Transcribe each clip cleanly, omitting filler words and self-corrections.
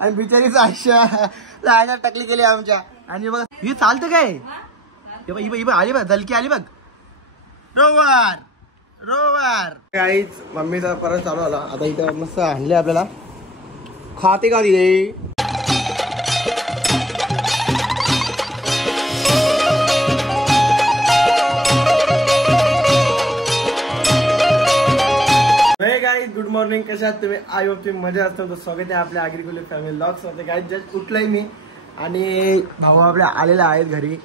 आणि बिचारी सायशा लायला टकली केली आमच्या. आणि बघ ही चालतं काय आली बघ झलकी आली बघ. रोवर रोवर काहीच मम्मीचा परत चालू आला. आता इथं मस्त आणले आपल्याला. खाते का दिले गाईज. Good morning. कशा आहात तुम्ही? आय होप तुम्ही मजा असतो. स्वागत आहे आपल्या आग्रिकुले फॅमिली व्लॉग्स मध्ये. गाईज जस्ट उठलाय मी आणि भाऊ आपल्या आलेला आहेत घरी.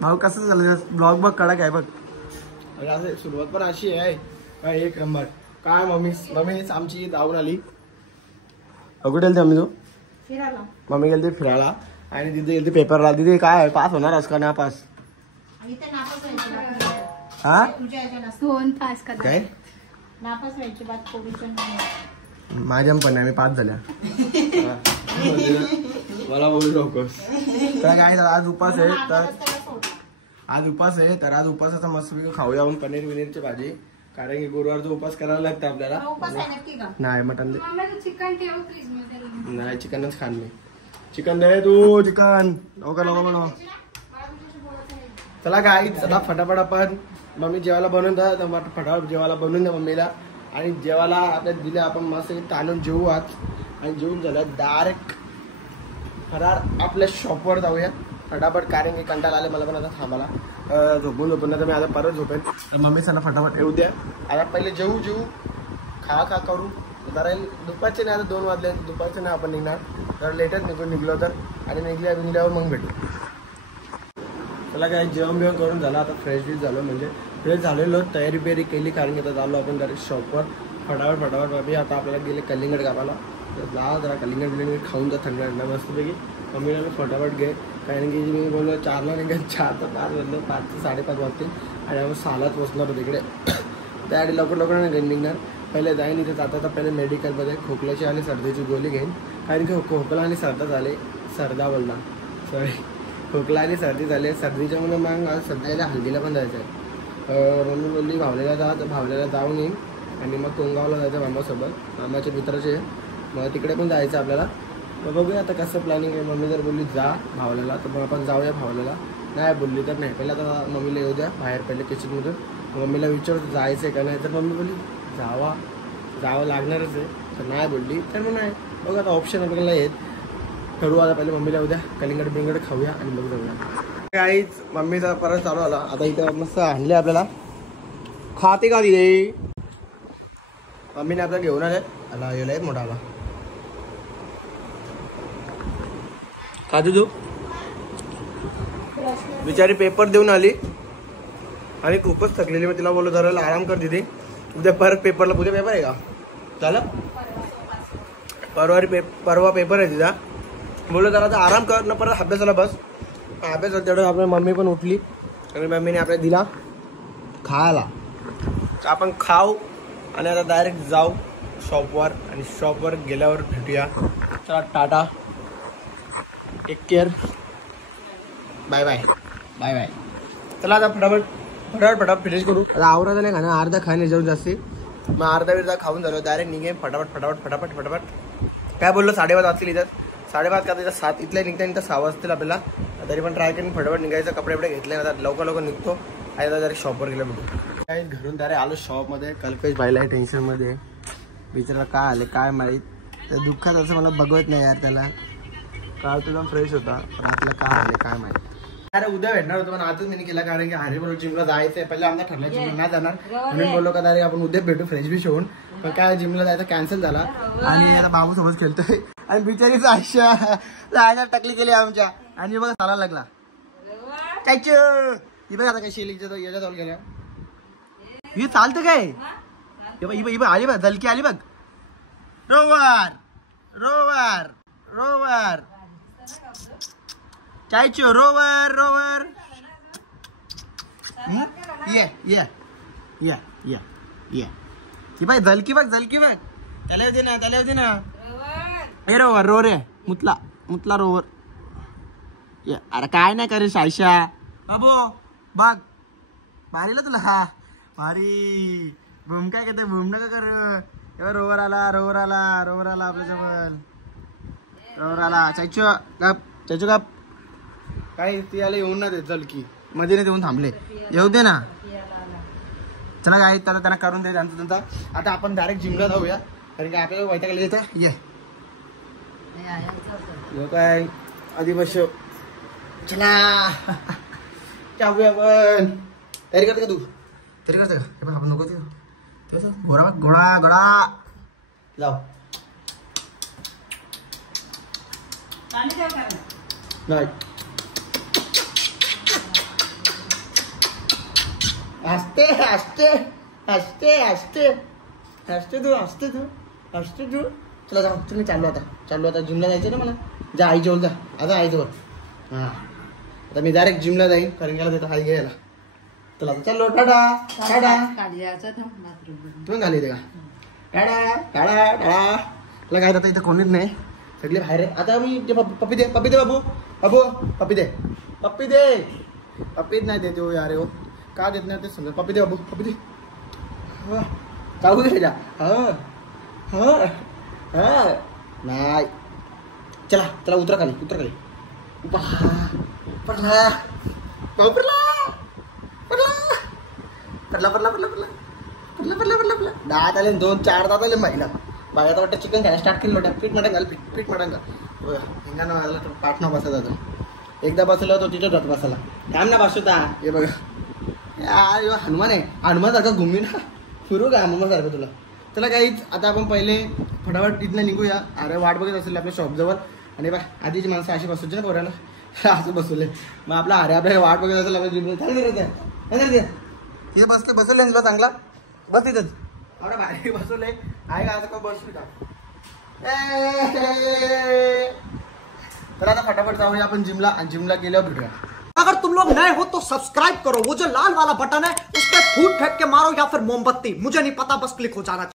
भाऊ कसं झालं ब्लॉग बघ कडक आहे बघ. असं सुरुवात पण अशी आहे काय एक नंबर. काय मम्मी आमची धावून आली. कुठे गेलते मम्मी? तू फिरायला. मम्मी गेलते फिरायला आणि दिदी गेलते पेपरला. दिदी काय पास होणार असं का नापास? हा काय नापास व्हायची बात पोलिशन माझ्या पण नाही. मी पास झाल्या मला बोलू नकोस. तर काय आज उपास आहे तर आज उपासाचा मस्त खाऊया आपण पनीर विनीरची भाजी. कारण की गुरुवारचा उपास करायला लागतं आपल्याला. नाही मटन नाही चिकनच खान मी. चिकन दे तू चिकन लवकर लवकर. चला काय चला फटाफट आपण मम्मी जेवायला बनवून द्या. फटाफट जेवायला बनवून द्या मम्मीला. आणि जेवायला आपल्याला दिले आपण मस्त ताणून जेवू आज. आणि जेवून झालं डायरेक्ट फरार आपल्या शॉपवर जाऊया फटाफट. कारण की कंटाळा आले मला पण आता थांबायला. झोपून तर मी आता परत झोपेन. मम्मी सांगा फटाफट येऊ द्या. आता पहिले जेवू खा करू. जरा दुपारचे नाही आता 2 वाजले. दुपारचे नाही आपण निघणार. जरा लेटच निघलो तर. आणि निघल्यावर मग भेटू. त्याला काय जेवण बिवण करून झालं. आता फ्रेश बी झालो म्हणजे फ्रेश झालेलो. तयारी बियारी केली कारण की आता झालो आपण डायरेक्ट शॉपवर फटाफट बाबी. आता आपल्याला गेले कलिंगड कापायला. तर जा जरा कलिंगड खाऊन जा थंड मस्तपैकी. मम्मीला फटाफट घे कारण की मी बोललो 4ला निघेल. 4 तर 5 वाजलं. 5 ते 5:30 वाजतील. आणि आम्ही 6लाच पोचणार होतो इकडे. त्यासाठी लवकर निघणार. पहिले जाईन इथे जाता पहिले मेडिकलमध्ये खोकल्याची आणि सर्दीची गोळी घेईन. कारण की खोकला आणि सरदा बोलला सॉरी खोकला आणि सर्दी झाली. सर्दीच्या मुलं मग आज सध्याला हल्दीला पण जायचं आहे. मम्मी बोलली भावलेला जा. तर भावलेला जाऊन येईन. आणि मग कोंगावला जायचं मामासोबत. मामाच्या मित्राचे मग तिकडे पण जायचं आपल्याला. मग बघूया आता कसं प्लॅनिंग आहे. मम्मी जर बोलली जा भावलेला तर मग आपण जाऊया भावलेला. नाही बोलली तर नाही. पहिला आता मम्मीला येऊ द्या बाहेर पहिले किचनमधून. मम्मीला विचारतो जायचं आहे का नाही. तर मम्मी बोलली जावं लागणारच आहे. तर नाही बोलली तर मग नाही. बघू आता ऑप्शन आपल्याला येत ठरवू. आता पहिले मम्मीला उद्या कलिंगड बिंगड खाऊया आणि मग जाऊया. काहीच मम्मीचा परत चालू आला. आता इथं मस्त आणले आपल्याला. खाते का दिले मम्मीने आपल्याला घेऊन आला येईल मोठा आला. खाते तू बिचारी पेपर देऊन आली आणि खूपच थकलेली. मी तिला बोललो जरा आराम कर दिदी. उद्या परत पेपरला. उद्या पेपर आहे का झालं? परवा पेपर आहे तिचा. बोललो जरा आता आराम कर ना परत अभ्यासाला बस. अभ्यास तेवढं आपल्या मम्मी पण उठली आणि मम्मीने आपल्याला दिला खायला. आपण खाऊ आणि आता डायरेक्ट जाऊ शॉपवर. आणि शॉपवर गेल्यावर भेटूया. चला tata take care bye bye bye bye. चला आता फटाफट फिनिश करू. आता आवरायचं नाही खाणं. अर्धा खाणे जाऊन जास्ती. मग अर्धा खाऊन झालो डायरेक्ट निघे फटाफट. काय बोललो 5:30 वाजतील इथं. 5:30 का तिथं 7 इथल्या निघता 6 वाजतील आपल्याला. तरी पण ट्राय करून फटाफट निघायचं. कपडे घेतले आता लवकर निघतो. आणि आता डायरेक्ट शॉपवर गेलं भेटू. काय घरून डायरेक्ट आलो शॉपमध्ये. कल्पेश भाईला आहे टेन्शनमध्ये. बिचारा काय आले काय माहीत. त्या दुःखात असं मला बघवत नाही यार. त्याला काल तुला फ्रेश होता पण आपलं काय आले काय माहिती. अरे उद्या भेटणार होतं पण आजच मी केला कारण की हरिबरोबर जिमला जायचंय. पहिले आमचा ठरलं जिमला नाही जाणार म्हणून बोललो का अरे आपण उद्या भेटू फ्रेश बी होऊन. पण काय जिमला जायचं कॅन्सल झाला. आणि आता बाबू सोबत खेळतोय. आणि बिचारीच आशा लायला टकली केली आमच्या. आणि बघा चालायला लागला काय ही बघ आता काय शेलीच्या याच्या जवळ गेल्या. ही चालतं काय आली बघ झलकी आली बघ. रोवर रोवर रोवर चायचो रोवर रोवर ये बाई झलकी बघ त्याला होते ना हे रोवर रो रे मुतला रोवर. अरे काय नाही करे सायशा बाबू बघ भारीला तुला. हा भारी भूम काय करते भूम नका कर. रोवर आला आपल्या जवळ. आला चाचू गप चाचू गप काय ती आला येऊन ना दे चल की मध्ये नाही देऊन थांबले येऊ दे ना चला काय त्याला त्यांना करून दे त्यांचा आता आपण डायरेक्ट जिमला जाऊया कारण की आपल्याला वैतागला येतं ये काय आधी बस चला जाऊया आपण तयारी करते का तू तयारी करते का आपण नको ते घोडा घोडा घोडा जाऊ नाही हसते हसते हसते हसते हसते तू हसते तू हसते तू चला जाऊ चल मी चाललो आता जिमला जायचं ना मला जा आई जवळ जा आता आई जवळ हां आता मी डायरेक्ट जिमला जाईन कारण गेला तिथं आई घ्यायला चला आता चाललो टाटा टाटा तुम्ही घाली ते का टाडा टाडा टाडा तुला काय आता इथं कोणीच नाही सगळे बाहेर आहे आता मी जे पप्पी दे बाबू बाबू पप्पी दे पप्पीच नाही देते हो यार हो का देत नाही ते समजा पप्पी दे बाबू पप्पी दे चालू दे जा नाही चला चला उतरा खाली पडला दात आले 2-4 दात आले महिना बाय आता वाटतं चिकन खायला स्टार्ट केलं पीठ मटण घाल पीठ मटण घाल हिंगाणं वाजला तर पाठ ना बसत जातो एकदा बसला तो तिथं जातो बसायला थांब ना बसवता हे बघा यार हनुमान आहे हनुमान सारखं घुमी ना फिरू का हनुमान सारखं तुला चला काहीच आता आपण पहिले फटाफट तिथनं निघूया अरे वाट बघत असेल आपल्या शॉपजवळ आणि बा आधीची माणसं अशी बसायची ना पोऱ्याला असं बसवले मग आपला अरे आपल्याला वाट बघत असेल आपल्या हे बसले तुला चांगला बस तिथंच आपल्या भारी बसवले आहे का आता बसू का तर आता फटाफट जाऊया आपण जिमला आणि जिमला गेल्यावर भेटूया अगर तुम लोग नए हो तो सब्सक्राइब करो वो जो लाल वाला बटन है उस पर फूट फेंक के मारो या फिर मोमबत्ती मुझे नहीं पता बस क्लिक हो जाना चाहिए।